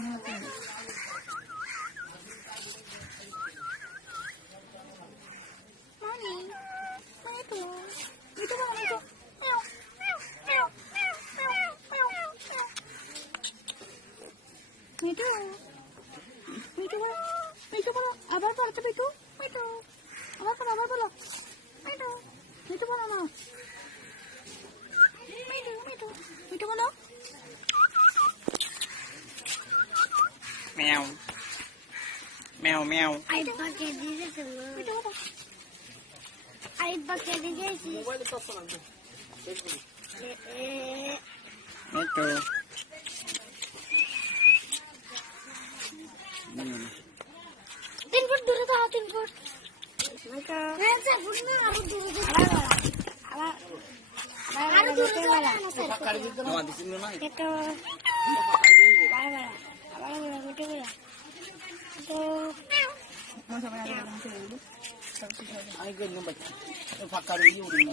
মিঠু মিঠু বলো, মিঠু বলো, আবার বলো তো মিঠু, মিঠু আবার বলো, আবার বলো মিঠু, মিঠু বলো না, মিঠু মিঠু মিঠু বলো। Mèo mèo mèo Ai pakai dia semua. Mithu বলো। Ai pakai dia sih. itu 3 foot दूर था 3 फुट मैं से फुट में और दूर और दूर वाला no di sini mah itu वाला बेटे वाला तो mau sama yang dalam dulu. ai gue nyoba pakai ini udah itu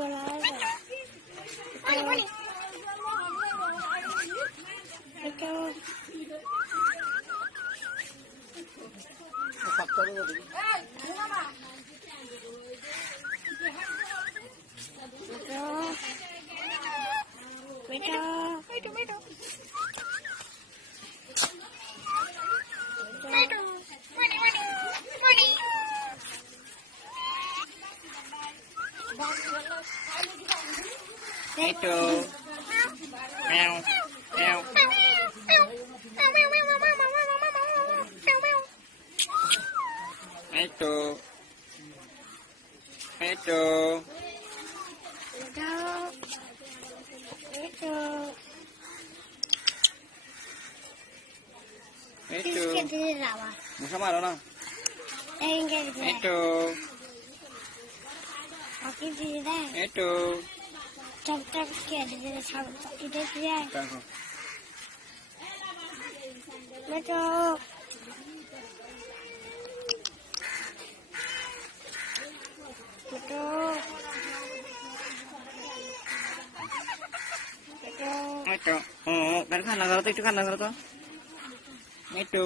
वाला itu pakai ini itu mèo mèo itu musa marah na itu itu Cak-cak kayak ada jenis sabun itu dia. Betul. Betul. itu oh dari sana itu kan itu